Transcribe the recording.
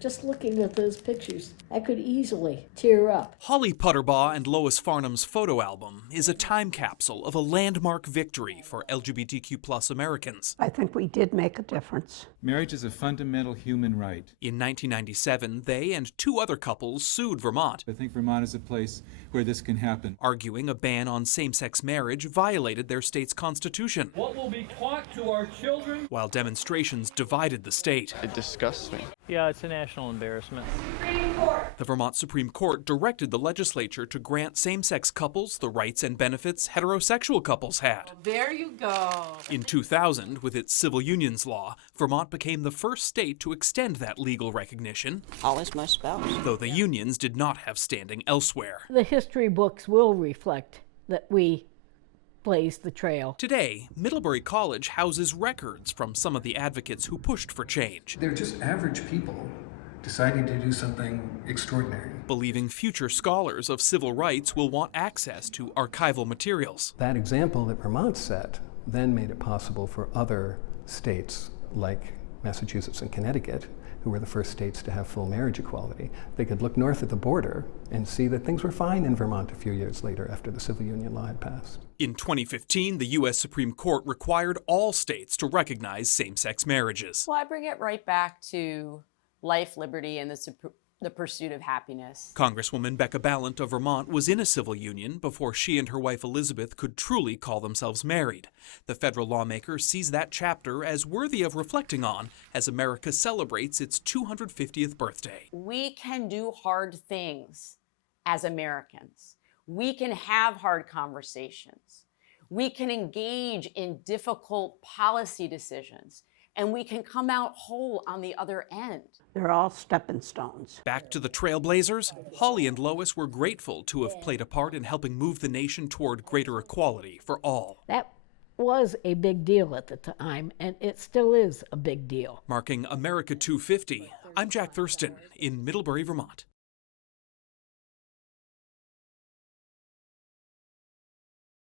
Just looking at those pictures, I could easily tear up. Holly Putterbaugh and Lois Farnham's photo album is a time capsule of a landmark victory for LGBTQ+ Americans. I think we did make a difference. Marriage is a fundamental human right. In 1997, they and two other couples sued Vermont. I think Vermont is a place where this can happen. Arguing a ban on same-sex marriage violated their state's constitution. What will be taught to our children? While demonstrations divided the state. It disgusts me. Yeah, it's a national embarrassment. The Vermont Supreme Court directed the legislature to grant same-sex couples the rights and benefits heterosexual couples had. There you go. In 2000, with its civil unions law, Vermont became the first state to extend that legal recognition, Always my spouse. though the unions did not have standing elsewhere. The history books will reflect that we blazed the trail. Today, Middlebury College houses records from some of the advocates who pushed for change, They're just average people deciding to do something extraordinary. believing future scholars of civil rights will want access to archival materials. That example that Vermont set then made it possible for other states like Massachusetts and Connecticut, who were the first states to have full marriage equality. They could look north at the border and see that things were fine in Vermont a few years later after the civil union law had passed. In 2015, the U.S. Supreme Court required all states to recognize same-sex marriages. Well, I bring it right back to life, liberty, and the pursuit of happiness. Congresswoman Becca Balint of Vermont was in a civil union before she and her wife Elizabeth could truly call themselves married. The federal lawmaker sees that chapter as worthy of reflecting on as America celebrates its 250th birthday. We can do hard things as Americans. We can have hard conversations. We can engage in difficult policy decisions, and we can come out whole on the other end. They're all stepping stones. Back to the Trailblazers, Holly and Lois were grateful to have played a part in helping move the nation toward greater equality for all. That was a big deal at the time, and it still is a big deal. Marking America 250, I'm Jack Thurston in Middlebury, Vermont.